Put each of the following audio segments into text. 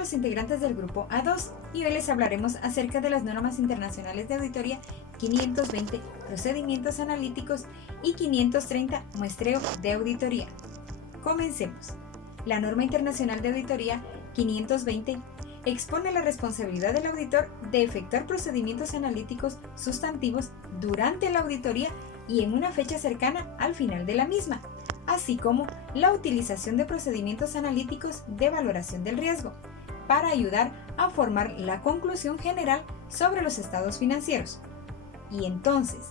los integrantes del grupo A2 y hoy les hablaremos acerca de las normas internacionales de auditoría 520, procedimientos analíticos y 530, muestreo de auditoría. Comencemos. La norma internacional de auditoría 520 expone la responsabilidad del auditor de efectuar procedimientos analíticos sustantivos durante la auditoría y en una fecha cercana al final de la misma, así como la utilización de procedimientos analíticos de valoración del riesgo, para ayudar a formar la conclusión general sobre los estados financieros. Y entonces,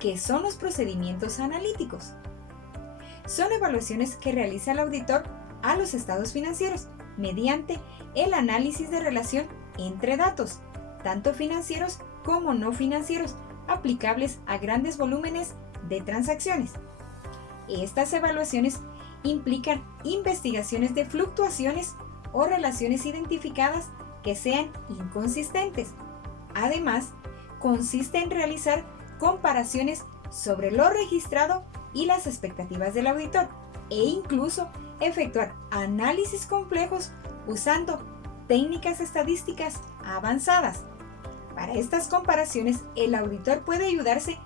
¿qué son los procedimientos analíticos? Son evaluaciones que realiza el auditor a los estados financieros mediante el análisis de relación entre datos, tanto financieros como no financieros, aplicables a grandes volúmenes de transacciones. Estas evaluaciones implican investigaciones de fluctuaciones o relaciones identificadas que sean inconsistentes. Además, consiste en realizar comparaciones sobre lo registrado y las expectativas del auditor e incluso efectuar análisis complejos usando técnicas estadísticas avanzadas. Para estas comparaciones, el auditor puede ayudarse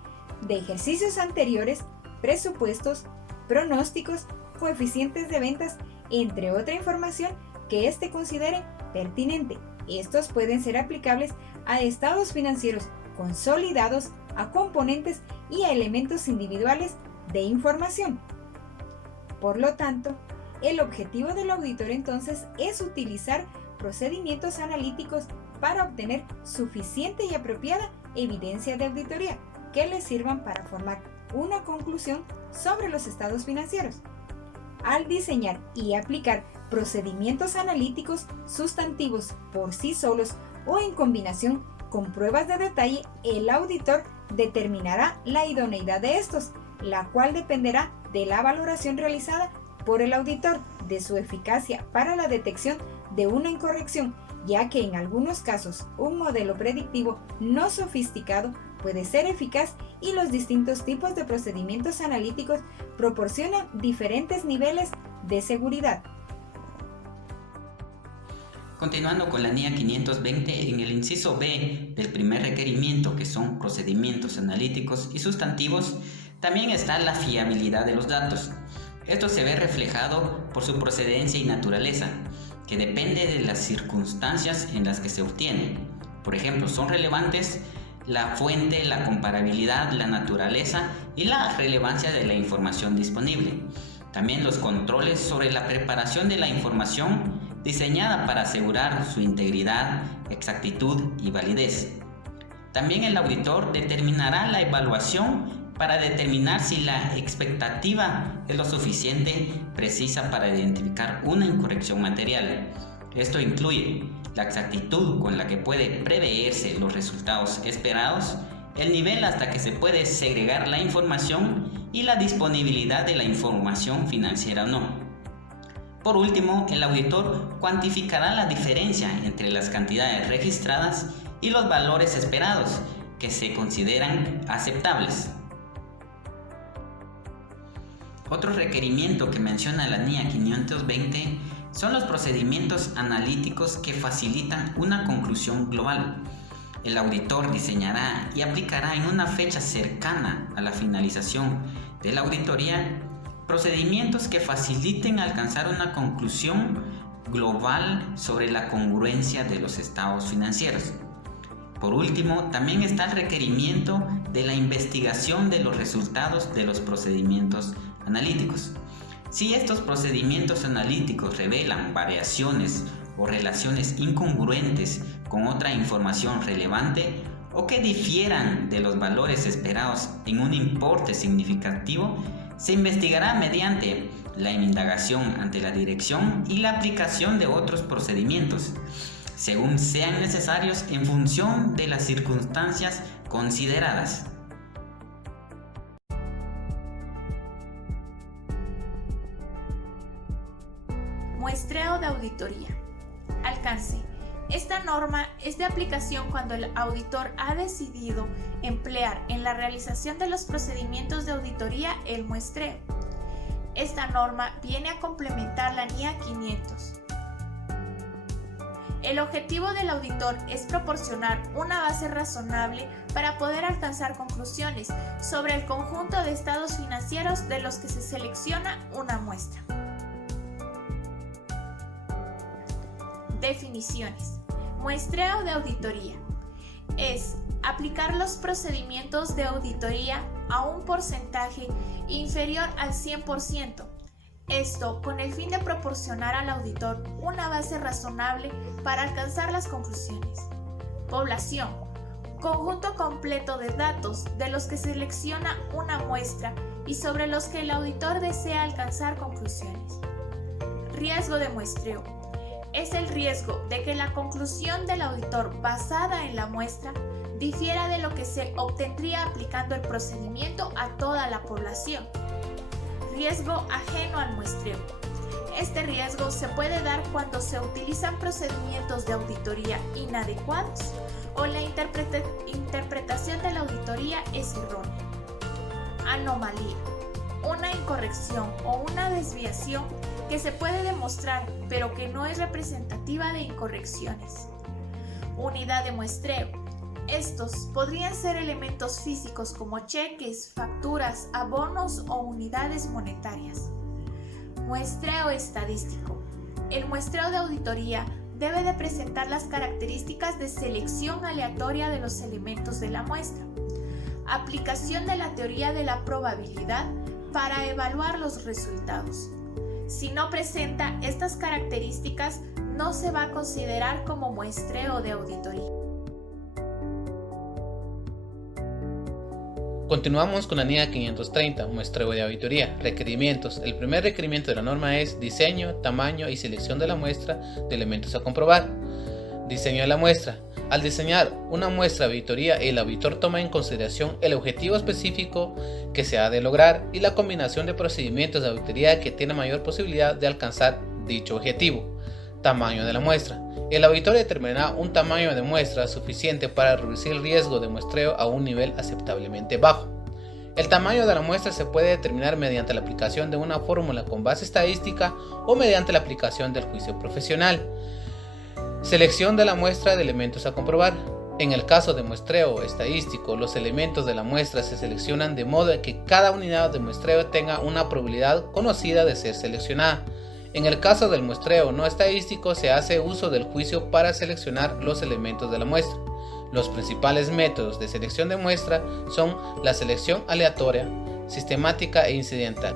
de ejercicios anteriores, presupuestos, pronósticos, coeficientes de ventas, entre otra información que éste considere pertinente. Estos pueden ser aplicables a estados financieros consolidados, a componentes y a elementos individuales de información. Por lo tanto, el objetivo del auditor entonces es utilizar procedimientos analíticos para obtener suficiente y apropiada evidencia de auditoría que le sirvan para formar una conclusión sobre los estados financieros. Al diseñar y aplicar procedimientos analíticos sustantivos por sí solos o en combinación con pruebas de detalle, el auditor determinará la idoneidad de estos, la cual dependerá de la valoración realizada por el auditor, de su eficacia para la detección de una incorrección, ya que en algunos casos un modelo predictivo no sofisticado puede ser eficaz y los distintos tipos de procedimientos analíticos proporcionan diferentes niveles de seguridad. Continuando con la NIA 520, en el inciso B del primer requerimiento, que son procedimientos analíticos y sustantivos, también está la fiabilidad de los datos. Esto se ve reflejado por su procedencia y naturaleza, que depende de las circunstancias en las que se obtiene. Por ejemplo, son relevantes la fuente, la comparabilidad, la naturaleza y la relevancia de la información disponible. También los controles sobre la preparación de la información diseñada para asegurar su integridad, exactitud y validez. También el auditor determinará la evaluación para determinar si la expectativa es lo suficiente precisa para identificar una incorrección material. Esto incluye la exactitud con la que puede preverse los resultados esperados, el nivel hasta que se puede segregar la información y la disponibilidad de la información financiera o no. Por último, el auditor cuantificará la diferencia entre las cantidades registradas y los valores esperados que se consideran aceptables. Otro requerimiento que menciona la NIA 520 son los procedimientos analíticos que facilitan una conclusión global. El auditor diseñará y aplicará en una fecha cercana a la finalización de la auditoría procedimientos que faciliten alcanzar una conclusión global sobre la congruencia de los estados financieros. Por último, también está el requerimiento de la investigación de los resultados de los procedimientos analíticos. Si estos procedimientos analíticos revelan variaciones o relaciones incongruentes con otra información relevante o que difieran de los valores esperados en un importe significativo, se investigará mediante la indagación ante la dirección y la aplicación de otros procedimientos, según sean necesarios en función de las circunstancias consideradas. Muestreo de auditoría. Alcance. Esta norma es de aplicación cuando el auditor ha decidido emplear en la realización de los procedimientos de auditoría el muestreo. Esta norma viene a complementar la NIA 500. El objetivo del auditor es proporcionar una base razonable para poder alcanzar conclusiones sobre el conjunto de estados financieros de los que se selecciona una muestra. Definiciones. Muestreo de auditoría. Es aplicar los procedimientos de auditoría a un porcentaje inferior al 100%. Esto con el fin de proporcionar al auditor una base razonable para alcanzar las conclusiones. Población. Conjunto completo de datos de los que selecciona una muestra y sobre los que el auditor desea alcanzar conclusiones. Riesgo de muestreo. Es el riesgo de que la conclusión del auditor basada en la muestra difiera de lo que se obtendría aplicando el procedimiento a toda la población. Riesgo ajeno al muestreo. Este riesgo se puede dar cuando se utilizan procedimientos de auditoría inadecuados o la interpretación de la auditoría es errónea. Anomalía. Una incorrección o una desviación que se puede demostrar pero que no es representativa de incorrecciones. Unidad de muestreo. Estos podrían ser elementos físicos como cheques, facturas, abonos o unidades monetarias. Muestreo estadístico. El muestreo de auditoría debe de presentar las características de selección aleatoria de los elementos de la muestra. Aplicación de la teoría de la probabilidad para evaluar los resultados. Si no presenta estas características, no se va a considerar como muestreo de auditoría. Continuamos con la NIA 530, muestreo de auditoría. Requerimientos. El primer requerimiento de la norma es diseño, tamaño y selección de la muestra de elementos a comprobar. Diseño de la muestra. Al diseñar una muestra de auditoría, el auditor toma en consideración el objetivo específico que se ha de lograr y la combinación de procedimientos de auditoría que tiene mayor posibilidad de alcanzar dicho objetivo. Tamaño de la muestra. El auditor determinará un tamaño de muestra suficiente para reducir el riesgo de muestreo a un nivel aceptablemente bajo. El tamaño de la muestra se puede determinar mediante la aplicación de una fórmula con base estadística o mediante la aplicación del juicio profesional. Selección de la muestra de elementos a comprobar. En el caso de muestreo estadístico, los elementos de la muestra se seleccionan de modo que cada unidad de muestreo tenga una probabilidad conocida de ser seleccionada. En el caso del muestreo no estadístico, se hace uso del juicio para seleccionar los elementos de la muestra. Los principales métodos de selección de muestra son la selección aleatoria, sistemática e incidental.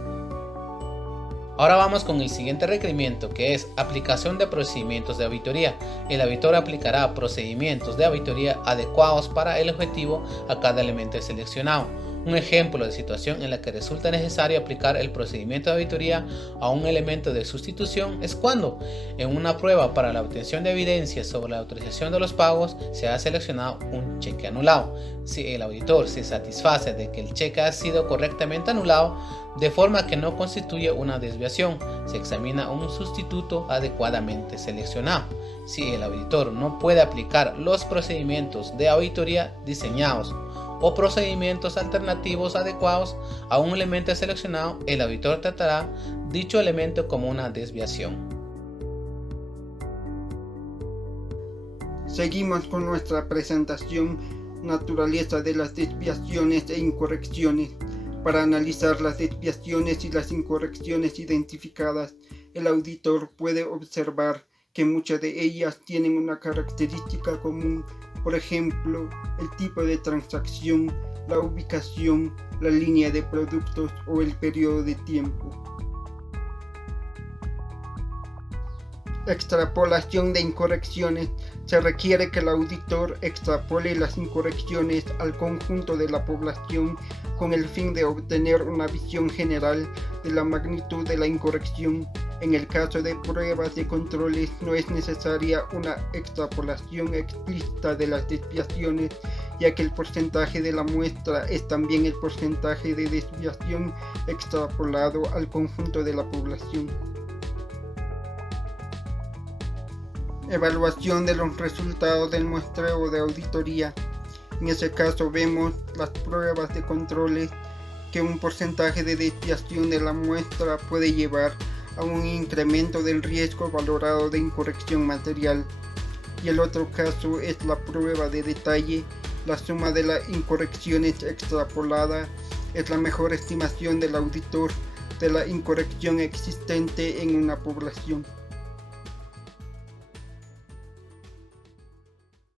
Ahora vamos con el siguiente requerimiento, que es aplicación de procedimientos de auditoría. El auditor aplicará procedimientos de auditoría adecuados para el objetivo a cada elemento seleccionado. Un ejemplo de situación en la que resulta necesario aplicar el procedimiento de auditoría a un elemento de sustitución es cuando, en una prueba para la obtención de evidencia sobre la autorización de los pagos, se ha seleccionado un cheque anulado. Si el auditor se satisface de que el cheque ha sido correctamente anulado, de forma que no constituye una desviación, se examina un sustituto adecuadamente seleccionado. Si el auditor no puede aplicar los procedimientos de auditoría diseñados o procedimientos alternativos adecuados a un elemento seleccionado, el auditor tratará dicho elemento como una desviación. Seguimos con nuestra presentación naturaleza de las desviaciones e incorrecciones. Para analizar las desviaciones y las incorrecciones identificadas, el auditor puede observar que muchas de ellas tienen una característica común. Por ejemplo, el tipo de transacción, la ubicación, la línea de productos o el periodo de tiempo. Extrapolación de incorrecciones. Se requiere que el auditor extrapole las incorrecciones al conjunto de la población con el fin de obtener una visión general de la magnitud de la incorrección. En el caso de pruebas de controles no es necesaria una extrapolación explícita de las desviaciones, ya que el porcentaje de la muestra es también el porcentaje de desviación extrapolado al conjunto de la población. Evaluación de los resultados del muestreo de auditoría. En ese caso vemos las pruebas de controles que un porcentaje de desviación de la muestra puede llevar a un incremento del riesgo valorado de incorrección material. y el otro caso es la prueba de detalle. La suma de las incorrecciones extrapolada es la mejor estimación del auditor de la incorrección existente en una población.